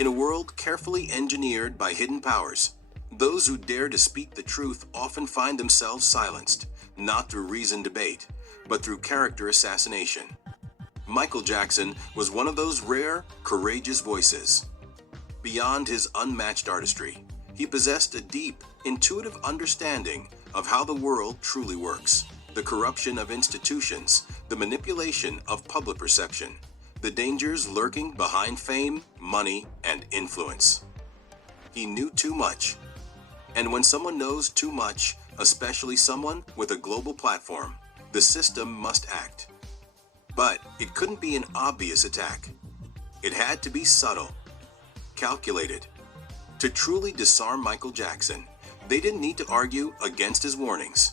In a world carefully engineered by hidden powers, those who dare to speak the truth often find themselves silenced, not through reasoned debate, but through character assassination. Michael Jackson was one of those rare, courageous voices. Beyond his unmatched artistry, he possessed a deep, intuitive understanding of how the world truly works, the corruption of institutions, the manipulation of public perception, the dangers lurking behind fame, money, and influence. He knew too much. And when someone knows too much, especially someone with a global platform, the system must act. But it couldn't be an obvious attack. It had to be subtle, calculated. To truly disarm Michael Jackson, they didn't need to argue against his warnings.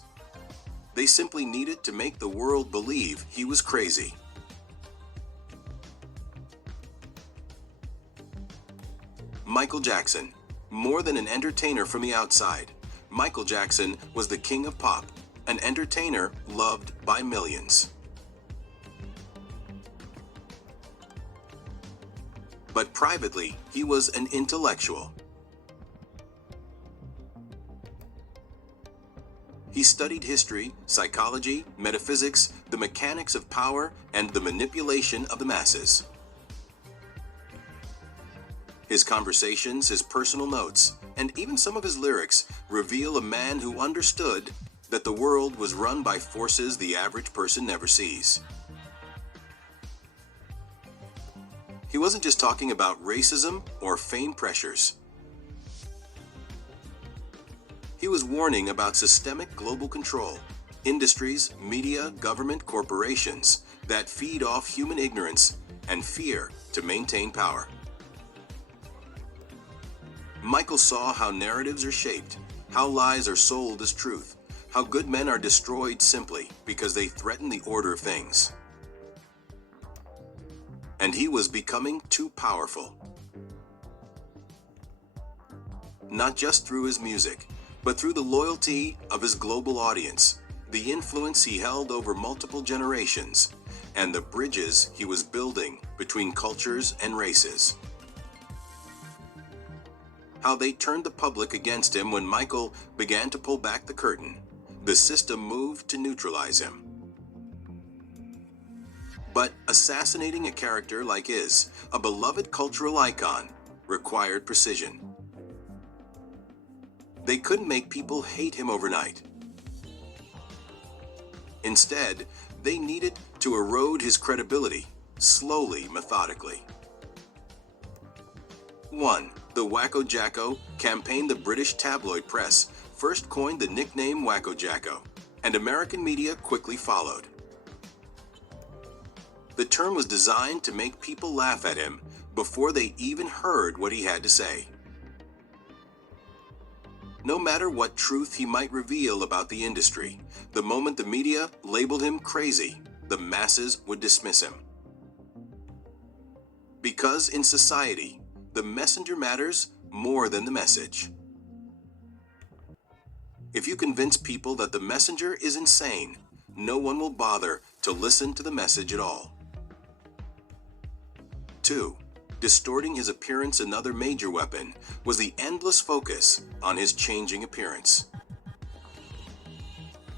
They simply needed to make the world believe he was crazy. Michael Jackson. More than an entertainer from the outside, Michael Jackson was the king of pop, an entertainer loved by millions. But privately, he was an intellectual. He studied history, psychology, metaphysics, the mechanics of power, and the manipulation of the masses. His conversations, his personal notes, and even some of his lyrics reveal a man who understood that the world was run by forces the average person never sees. He wasn't just talking about racism or fame pressures. He was warning about systemic global control, industries, media, government, corporations that feed off human ignorance and fear to maintain power. Michael saw how narratives are shaped, how lies are sold as truth, how good men are destroyed simply because they threaten the order of things. And he was becoming too powerful. Not just through his music, but through the loyalty of his global audience, the influence he held over multiple generations, and the bridges he was building between cultures and races. How they turned the public against him when Michael began to pull back the curtain. The system moved to neutralize him. But assassinating a character like his, a beloved cultural icon, required precision. They couldn't make people hate him overnight. Instead, they needed to erode his credibility, slowly, methodically. 1. The Wacko Jacko campaign. The British tabloid press first coined the nickname Wacko Jacko, and American media quickly followed. The term was designed to make people laugh at him before they even heard what he had to say. No matter what truth he might reveal about the industry, the moment the media labeled him crazy, the masses would dismiss him. Because in society, the messenger matters more than the message. If you convince people that the messenger is insane, no one will bother to listen to the message at all. 2. Distorting his appearance. Another major weapon was the endless focus on his changing appearance.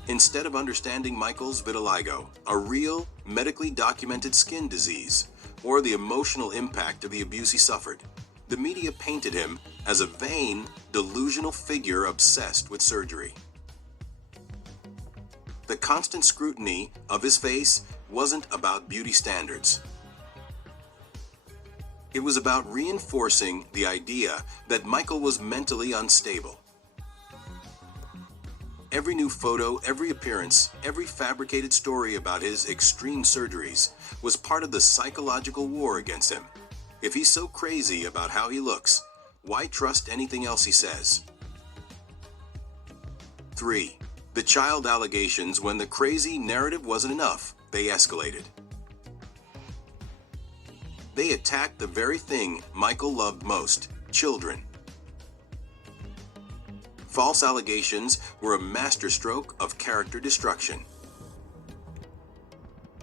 Instead of understanding Michael's vitiligo, a real, medically documented skin disease, or the emotional impact of the abuse he suffered, the media painted him as a vain, delusional figure obsessed with surgery. The constant scrutiny of his face wasn't about beauty standards. It was about reinforcing the idea that Michael was mentally unstable. Every new photo, every appearance, every fabricated story about his extreme surgeries was part of the psychological war against him. If he's so crazy about how he looks, why trust anything else he says? 3. The child allegations. When the crazy narrative wasn't enough, they escalated. They attacked the very thing Michael loved most, children. False allegations were a masterstroke of character destruction.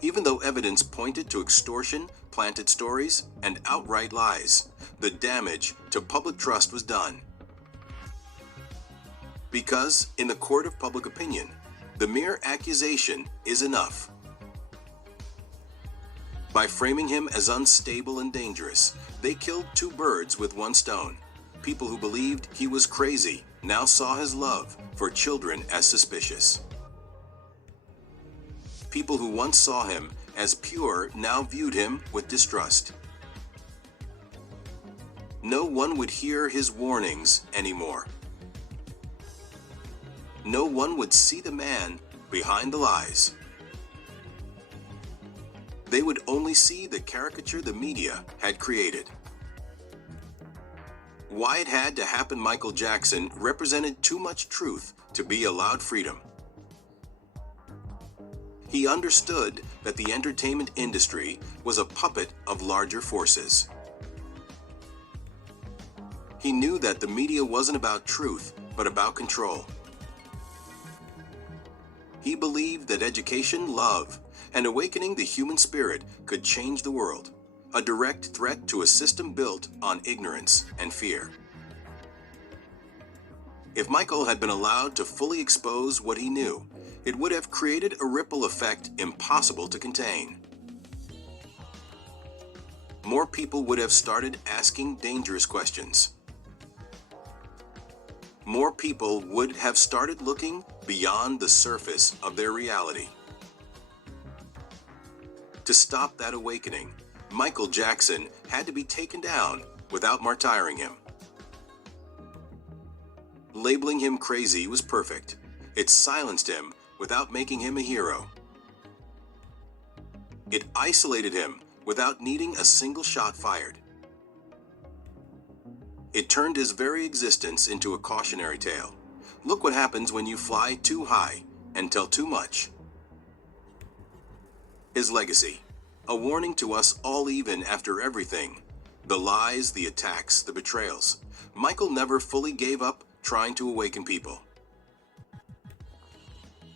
Even though evidence pointed to extortion, planted stories, and outright lies, the damage to public trust was done. Because, in the court of public opinion, the mere accusation is enough. By framing him as unstable and dangerous, they killed two birds with one stone. People who believed he was crazy now saw his love for children as suspicious. People who once saw him as pure now viewed him with distrust. No one would hear his warnings anymore. No one would see the man behind the lies. They would only see the caricature the media had created. Why it had to happen Michael Jackson represented too much truth to be allowed freedom. He understood that the entertainment industry was a puppet of larger forces. He knew that the media wasn't about truth, but about control. He believed that education, love, and awakening the human spirit could change the world, a direct threat to a system built on ignorance and fear. If Michael had been allowed to fully expose what he knew, it would have created a ripple effect impossible to contain. More people would have started asking dangerous questions. More people would have started looking beyond the surface of their reality. To stop that awakening, Michael Jackson had to be taken down without martyring him. Labeling him crazy was perfect. It silenced him without making him a hero. It isolated him without needing a single shot fired. It turned his very existence into a cautionary tale. Look what happens when you fly too high and tell too much. His legacy, a warning to us all even after everything. The lies, the attacks, the betrayals. Michael never fully gave up trying to awaken people.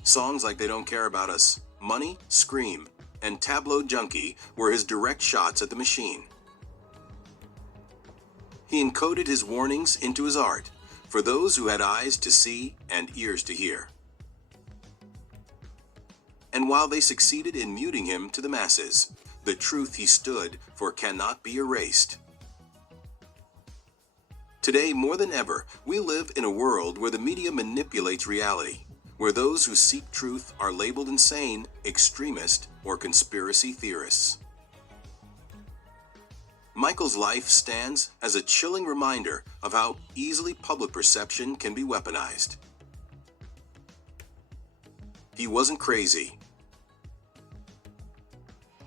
Songs like They Don't Care About Us, Money, Scream, and Tableau Junkie were his direct shots at the machine. He encoded his warnings into his art for those who had eyes to see and ears to hear. And while they succeeded in muting him to the masses, the truth he stood for cannot be erased. Today, more than ever, we live in a world where the media manipulates reality, where those who seek truth are labeled insane, extremist, or conspiracy theorists. Michael's life stands as a chilling reminder of how easily public perception can be weaponized. He wasn't crazy.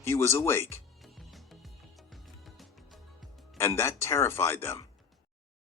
He was awake. And that terrified them.